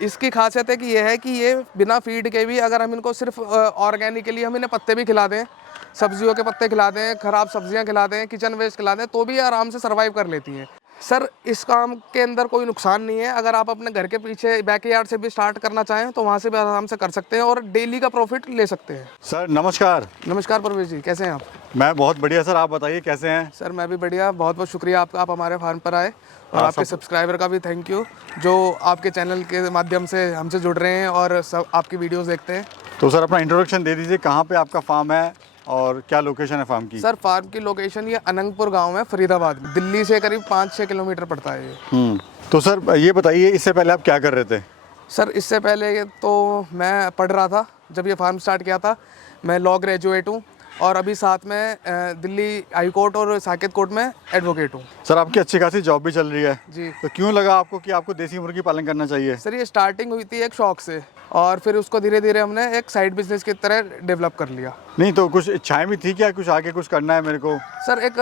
इसकी खासियत है कि ये है कि ये बिना फीड के भी, अगर हम इनको सिर्फ ऑर्गेनिकली हम इन्हें पत्ते भी खिला दें, सब्जियों के पत्ते खिला दें, ख़राब सब्जियां खिला दें, किचन वेस्ट खिला दें, तो भी आराम से सर्वाइव कर लेती हैं। सर इस काम के अंदर कोई नुकसान नहीं है। अगर आप अपने घर के पीछे बैकयार्ड से भी स्टार्ट करना चाहें तो वहाँ से भी आराम से कर सकते हैं और डेली का प्रॉफिट ले सकते हैं। सर नमस्कार। नमस्कार परवेश जी, कैसे हैं आप? मैं बहुत बढ़िया सर, आप बताइए कैसे हैं? सर मैं भी बढ़िया, बहुत बहुत शुक्रिया आपका, आप हमारे फार्म पर आए, और आपके सब्सक्राइबर का भी थैंक यू जो आपके चैनल के माध्यम से हमसे जुड़ रहे हैं और सब आपकी वीडियोस देखते हैं। तो सर अपना इंट्रोडक्शन दे दीजिए, कहाँ पे आपका फार्म है और क्या लोकेशन है फार्म की? सर फार्म की लोकेशन ये अनंगपुर गांव है, फरीदाबाद में। दिल्ली से करीब 5-6 किलोमीटर पड़ता है ये। तो सर ये बताइए, इससे पहले आप क्या कर रहे थे? सर इससे पहले तो मैं पढ़ रहा था, जब ये फार्म स्टार्ट किया था। मैं लॉ ग्रेजुएट हूँ और अभी साथ में दिल्ली हाई कोर्ट और साकेत कोर्ट में एडवोकेट हूँ। सर आपकी अच्छी खासी जॉब भी चल रही है जी। तो क्यों लगा आपको कि आपको देसी मुर्गी पालन करना चाहिए? सर ये स्टार्टिंग हुई थी एक शौक से, और फिर उसको धीरे धीरे हमने एक साइड बिजनेस की तरह डेवलप कर लिया। नहीं तो कुछ इच्छाएं भी थी क्या, कुछ आगे कुछ करना है मेरे को? सर एक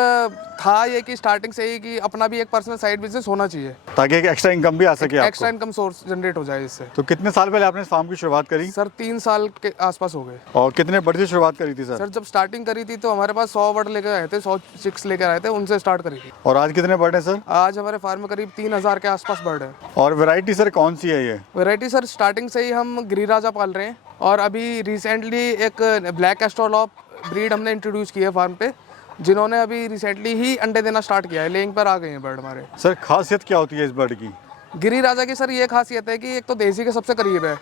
था ये कि स्टार्टिंग से ही कि अपना भी एक पर्सनल साइड बिजनेस होना चाहिए, ताकि एक एक्स्ट्रा इनकम भी आ सके आपको। एक्स्ट्रा इनकम सोर्स जनरेट हो जाए इससे। तो कितने साल पहले आपने इस फार्म की शुरुआत करी? सर 3 साल के आसपास हो गए। और कितने बर्ड से शुरुआत करी थी सर? सर जब स्टार्टिंग करी थी तो हमारे पास 100 बर्ड लेकर आए थे, 100 चिक्स लेकर आए थे, उनसे स्टार्ट करी थी। और आज कितने बर्ड हैं सर? आज हमारे फार्म में करीब 3000 के आसपास बर्ड है। और वैरायटी सर कौन सी है ये? वैरायटी सर स्टार्टिंग से ही हम गिरिराजा पाल रहे हैं, और अभी रिसेंटली एक ब्लैक एस्ट्रोलॉप ब्रीड हमने इंट्रोड्यूस की है फार्म पे, जिन्होंने अभी रिसेंटली ही अंडे देना स्टार्ट किया है, लेइंग पर आ गए हैं बर्ड हमारे। सर खासियत क्या होती है इस बर्ड की? गिरिराजा की सर ये खासियत है कि एक तो देसी के सबसे करीब है,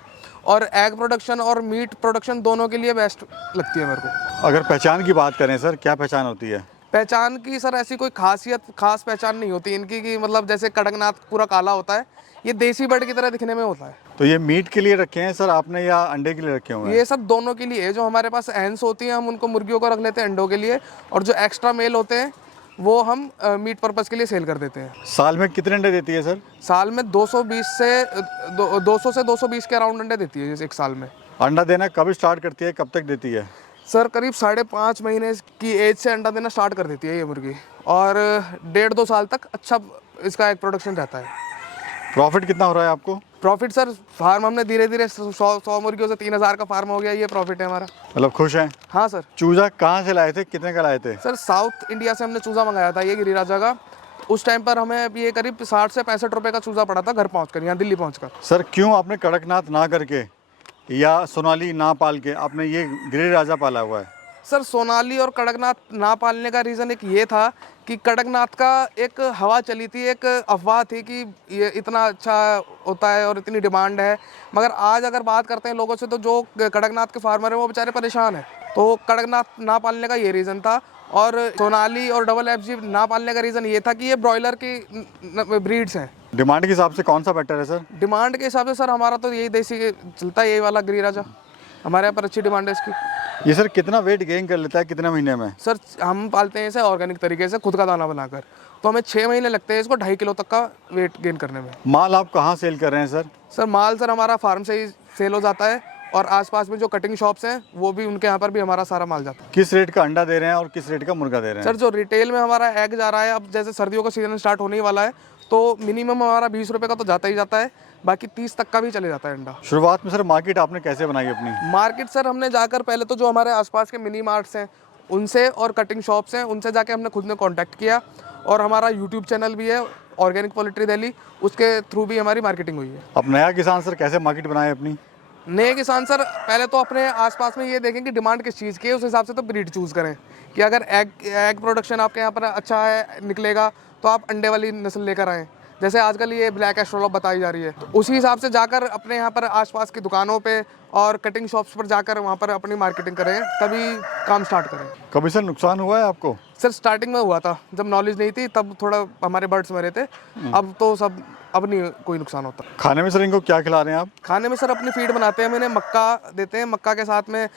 और एग प्रोडक्शन और मीट प्रोडक्शन दोनों के लिए बेस्ट लगती है मेरे को। अगर पहचान की बात करें सर, क्या पहचान होती है? पहचान की सर ऐसी कोई खास पहचान नहीं होती इनकी, कि मतलब जैसे कड़कनाथ पूरा काला होता है, ये देसी बर्ड की तरह दिखने में होता है। तो ये मीट के लिए रखे हैं सर आपने या अंडे के लिए रखे हुए हैं? ये सब दोनों के लिए है। जो हमारे पास हैंस होती हैं हम उनको, मुर्गियों को रख लेते हैं अंडों के लिए, और जो एक्स्ट्रा मेल होते हैं वो हम मीट पर्पस के लिए सेल कर देते हैं। साल में कितने अंडे देती है सर? साल में 220 से 200 से 220 के अराउंड अंडे देती है एक साल में। अंडा देना कब स्टार्ट करती है, कब तक देती है? सर करीब 5.5 महीने की एज से अंडा देना स्टार्ट कर देती है ये मुर्गी, और 1.5-2 साल तक अच्छा इसका एक प्रोडक्शन रहता है। प्रॉफिट कितना हो रहा है आपको? प्रॉफिट सर फार्म हमने धीरे धीरे 100 मुर्गियों से 3000 का फार्म हो गया, ये प्रॉफिट है हमारा। मतलब खुश हैं? हाँ सर। चूजा कहाँ से लाए थे, कितने का लाए थे? सर साउथ इंडिया से हमने चूज़ा मंगाया था ये गिरिराजा का। उस टाइम पर हमें अभी ये करीब 60 से 65 रुपये का चूज़ा पड़ा था घर पहुँचकर, यहाँ दिल्ली पहुँचकर। सर क्यों आपने कड़कनाथ ना करके या सोनाली ना पाल के आपने ये गिरिराजा पाला हुआ है? सर सोनाली और कड़कनाथ ना पालने का रीज़न एक ये था कि कड़कनाथ का एक हवा चली थी, एक अफवाह थी कि ये इतना अच्छा होता है और इतनी डिमांड है, मगर आज अगर बात करते हैं लोगों से तो जो कड़कनाथ के फार्मर हैं वो बेचारे परेशान हैं। तो कड़कनाथ ना पालने का ये रीज़न था, और सोनाली और डबल FG ना पालने का रीज़न ये था कि ये ब्रॉयलर की ब्रीड्स हैं। डिमांड के हिसाब से कौन सा बेटर है सर? डिमांड के हिसाब से सर हमारा तो यही देसी चलता है, यही वाला गिरिराजा हमारे यहाँ पर अच्छी डिमांड है इसकी। ये सर कितना वेट गेन कर लेता है कितने महीने में? सर हम पालते हैं इसे ऑर्गेनिक तरीके से, खुद का दाना बनाकर, तो हमें 6 महीने लगते हैं इसको 2.5 किलो तक का वेट गेन करने में। माल आप कहाँ सेल कर रहे हैं सर? सर माल सर हमारा फार्म से ही सेल हो जाता है, और आसपास में जो कटिंग शॉप्स हैं वो भी, उनके यहाँ पर भी हमारा सारा माल जाता है। किस रेट का अंडा दे रहे हैं और किस रेट का मुर्गा दे रहे हैं? सर जो रिटेल में हमारा एग जा रहा है, अब जैसे सर्दियों का सीजन स्टार्ट होने ही वाला है, तो मिनिमम हमारा 20 रुपये का तो जाता ही जाता है, बाकी 30 तक का भी चले जाता है अंडा। शुरुआत में सर मार्केट आपने कैसे बनाई अपनी? मार्केट सर हमने जाकर पहले तो जो हमारे आसपास के मिनी मार्ट्स हैं उनसे और कटिंग शॉप्स हैं उनसे जाके हमने खुद ने कांटेक्ट किया, और हमारा यूट्यूब चैनल भी है ऑर्गेनिक पोल्ट्री दिल्ली, उसके थ्रू भी हमारी मार्केटिंग हुई है। अब नया किसान सर कैसे मार्केट बनाए अपनी? नए किसान सर पहले तो अपने आसपास में ये देखें कि डिमांड किस चीज़ की है, उस हिसाब से तो ब्रीड चूज़ करें कि अगर एग प्रोडक्शन आपके यहाँ पर अच्छा है निकलेगा तो आप अंडे वाली नस्ल लेकर आएँ। जैसे आजकल ये ब्लैक एस्ट्रोलॉप बताई जा रही है, तो उसी हिसाब से जाकर अपने यहाँ पर आसपास की दुकानों पे और कटिंग शॉप्स पर जाकर वहाँ पर अपनी मार्केटिंग करें, तभी काम स्टार्ट करें। कभी सर नुकसान हुआ है आपको? सर स्टार्टिंग में हुआ था, जब नॉलेज नहीं थी तब थोड़ा हमारे बर्ड्स मरे थे, अब तो सब अब नहीं कोई नुकसान होता। खाने में सर इनको क्या खिला रहे हैं आप? खाने में सर अपनी फीड बनाते हैं, हम इन्हें मक्का देते हैं, मक्का के साथ में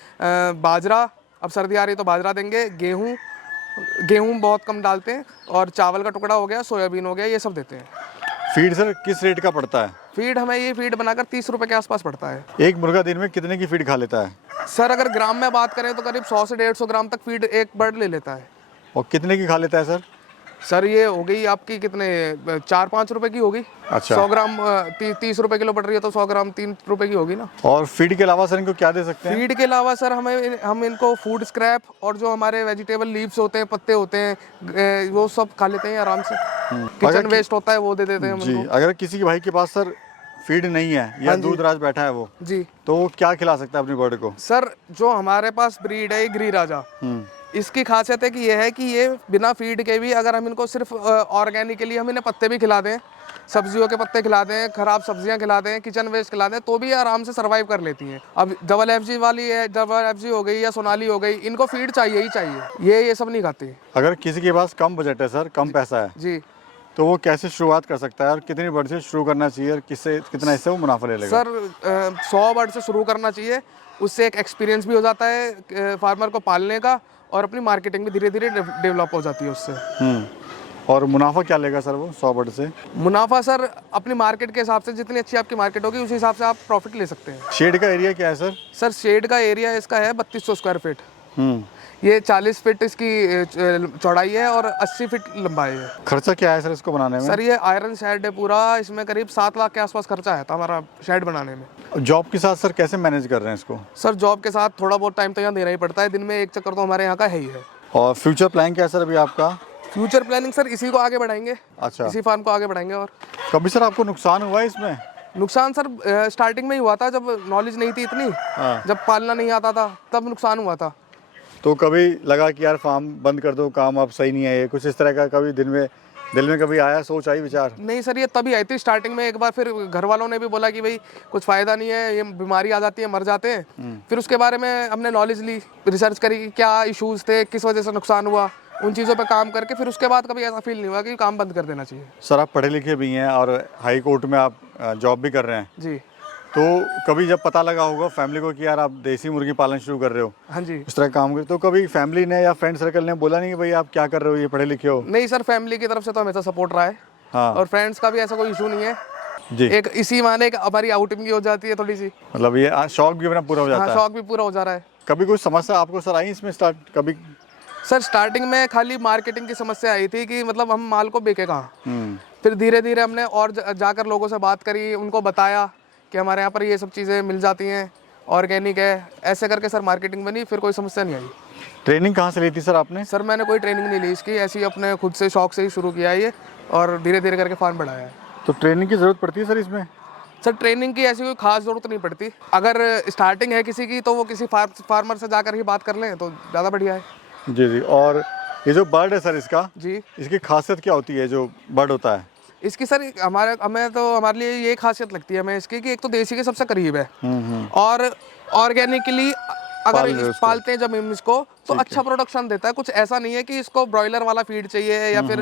बाजरा, अब सर्दी आ रही है तो बाजरा देंगे, गेहूँ बहुत कम डालते हैं, और चावल का टुकड़ा हो गया, सोयाबीन हो गया, ये सब देते हैं। फीड सर किस रेट का पड़ता है? फीड हमें ये फीड बनाकर 30 रुपये के आसपास पड़ता है। एक मुर्गा दिन में कितने की फीड खा लेता है? सर अगर ग्राम में बात करें तो करीब 100 से 150 ग्राम तक फीड एक बर्ड ले लेता है। और कितने की खा लेता है सर? सर ये हो गई आपकी कितने 4-5 रुपए की होगी। अच्छा। 100 ग्राम 30 रुपए किलो पड़ रही है तो 100 ग्राम 3 रुपए की होगी ना। और फीड के अलावा सर इनको क्या दे सकते हैं? फीड के अलावा सर हम इनको फूड स्क्रैप और जो हमारे वेजिटेबल लीव्स होते हैं, पत्ते होते हैं, वो सब खा लेते हैं आराम से। किचन वेस्ट होता है वो दे देते हैं हम जी, इनको। अगर किसी के भाई के पास सर फीड नहीं है या दूध राज बैठा है वो, जी तो वो क्या खिला सकता है अपनी बर्ड को? सर जो हमारे पास ब्रीड है गिरिराजा, इसकी खासियत है कि ये है कि ये बिना फीड के भी अगर हम इनको सिर्फ ऑर्गेनिकली हम इन्हें पत्ते भी खिला दें, सब्जियों के पत्ते खिला दें, खराब सब्जियां खिला दें, किचन वेस्ट खिला दें, तो भी ये आराम से सर्वाइव कर लेती हैं। अब डबल एफजी वाली है, डबल एफजी हो गई या सोनाली हो गई, इनको फीड चाहिए ही चाहिए, ये सब नहीं खाती। अगर किसी के पास कम बजट है सर, कम पैसा है, जी तो वो कैसे शुरुआत कर सकता है और कितनी बर्ड से शुरू करना चाहिए और किससे कितना इससे वो मुनाफा ले लेगा? सर 100 बर्ड से शुरू करना चाहिए, उससे एक एक्सपीरियंस भी हो जाता है फार्मर को पालने का, और अपनी मार्केटिंग भी धीरे धीरे डेवलप हो जाती है उससे। और मुनाफा क्या लेगा सर वो 100 बर्ड से? मुनाफा सर अपनी मार्केट के हिसाब से, जितनी अच्छी आपकी मार्केट होगी उस हिसाब से आप प्रॉफिट ले सकते हैं। शेड का एरिया क्या है सर? सर शेड का एरिया इसका है 3200 स्क्वायर फीट। ये 40 फीट इसकी चौड़ाई है और 80 फीट लंबाई है। खर्चा क्या है सर इसको बनाने में? सर ये आयरन शेड है पूरा, इसमें करीब 7 लाख के आसपास खर्चा आया था हमारा शेड बनाने में। जॉब के साथ सर कैसे मैनेज कर रहे हैं इसको? सर जॉब के साथ थोड़ा बहुत टाइम तो यहाँ देना ही पड़ता है, दिन में एक चक्कर तो हमारे यहाँ का है ही है। और फ्यूचर प्लान क्या है सर अभी आपका? फ्यूचर प्लानिंग सर इसी को आगे बढ़ाएंगे। अच्छा। इसी फार्म को आगे बढ़ाएंगे। और कभी सर आपको नुकसान हुआ है इसमें? नुकसान सर स्टार्टिंग में ही हुआ था, जब नॉलेज नहीं थी इतनी, जब पालना नहीं आता था तब नुकसान हुआ था। तो कभी लगा कि यार फार्म बंद कर दो, काम अब सही नहीं है, ये कुछ इस तरह का कभी दिल में कभी आया, सोच आई, विचार? नहीं सर ये तभी आई थी स्टार्टिंग में एक बार, फिर घर वालों ने भी बोला कि भाई कुछ फ़ायदा नहीं है, ये बीमारी आ जाती है, मर जाते हैं। फिर उसके बारे में हमने नॉलेज ली, रिसर्च करी कि क्या इश्यूज़ थे, किस वजह से नुकसान हुआ, उन चीज़ों पे काम करके फिर उसके बाद कभी ऐसा फील नहीं हुआ कि काम बंद कर देना चाहिए। सर आप पढ़े लिखे भी हैं और हाई कोर्ट में आप जॉब भी कर रहे हैं, जी। तो कभी जब पता लगा होगा फैमिली को कि यार आप देसी मुर्गी पालन शुरू कर रहे हो, हाँ जी, इस तरह काम कर, तो कभी फैमिली ने या फ्रेंड सर्कल ने बोला नहीं कि भाई आप क्या कर रहे हो, ये पढ़े लिखे हो? नहीं सर फैमिली की तरफ से तो हमेशा सपोर्ट रहा है। हाँ। और फ्रेंड्स का भी ऐसा कोई इशू नहीं है जी। एक इसी माने एक हमारी आउटिंग भी हो जाती है थोड़ी सी। मतलब ये शौक भी अपना पूरा हो जाता हाँ है? शौक भी पूरा हो जा रहा है। कभी कोई समस्या आपको सर आई इसमें स्टार्ट कभी? सर स्टार्टिंग में खाली मार्केटिंग की समस्या आई थी कि मतलब हम माल को बेचे कहाँ। फिर धीरे धीरे हमने और जाकर लोगों से बात करी, उनको बताया कि हमारे यहाँ पर ये सब चीज़ें मिल जाती हैं, ऑर्गेनिक है, ऐसे करके सर मार्केटिंग बनी, फिर कोई समस्या नहीं आई। ट्रेनिंग कहाँ से ली थी सर आपने? सर मैंने कोई ट्रेनिंग नहीं ली इसकी, ऐसी अपने खुद से शौक से ही शुरू किया है ये, और धीरे धीरे करके फार्म बढ़ाया है। तो ट्रेनिंग की ज़रूरत पड़ती है सर इसमें? सर ट्रेनिंग की ऐसी कोई खास ज़रूरत नहीं पड़ती, अगर स्टार्टिंग है किसी की तो वो किसी फार्मर से जाकर ही बात कर लें तो ज़्यादा बढ़िया है। जी जी। और ये जो बर्ड है सर इसका, जी, इसकी खासियत क्या होती है जो बर्ड होता है? इसकी सर हमारे लिए ये खासियत लगती है हमें इसकी कि एक तो देसी के सबसे करीब है, और ऑर्गेनिकली अगर पालते हैं जब हम इसको तो अच्छा प्रोडक्शन देता है। कुछ ऐसा नहीं है कि इसको ब्रॉयलर वाला फीड चाहिए या फिर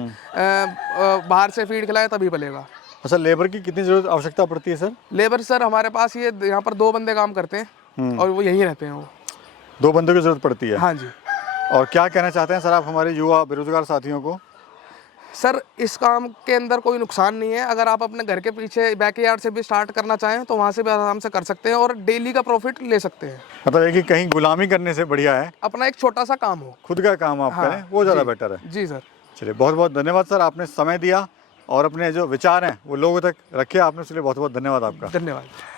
बाहर से फीड खिलाए तभी पलेगा। अच्छा, लेबर की कितनी जरूरत आवश्यकता पड़ती है सर? लेबर सर हमारे पास ये यहाँ पर 2 बंदे काम करते हैं और वो यहीं रहते हैं। वो 2 बंदों की जरूरत पड़ती है? हाँ जी। और क्या कहना चाहते हैं सर आप हमारे युवा बेरोजगार साथियों को? सर इस काम के अंदर कोई नुकसान नहीं है, अगर आप अपने घर के पीछे बैकयार्ड से भी स्टार्ट करना चाहें तो वहाँ से भी आराम से कर सकते हैं और डेली का प्रॉफिट ले सकते हैं। मतलब है कि कहीं गुलामी करने से बढ़िया है अपना एक छोटा सा काम हो, खुद का काम आप करें, वो ज़्यादा बेटर है। जी सर। चलिए, बहुत बहुत धन्यवाद सर, आपने समय दिया और अपने जो विचार हैं वो लोगों तक रखे, आपने, इसलिए बहुत बहुत धन्यवाद आपका। धन्यवाद।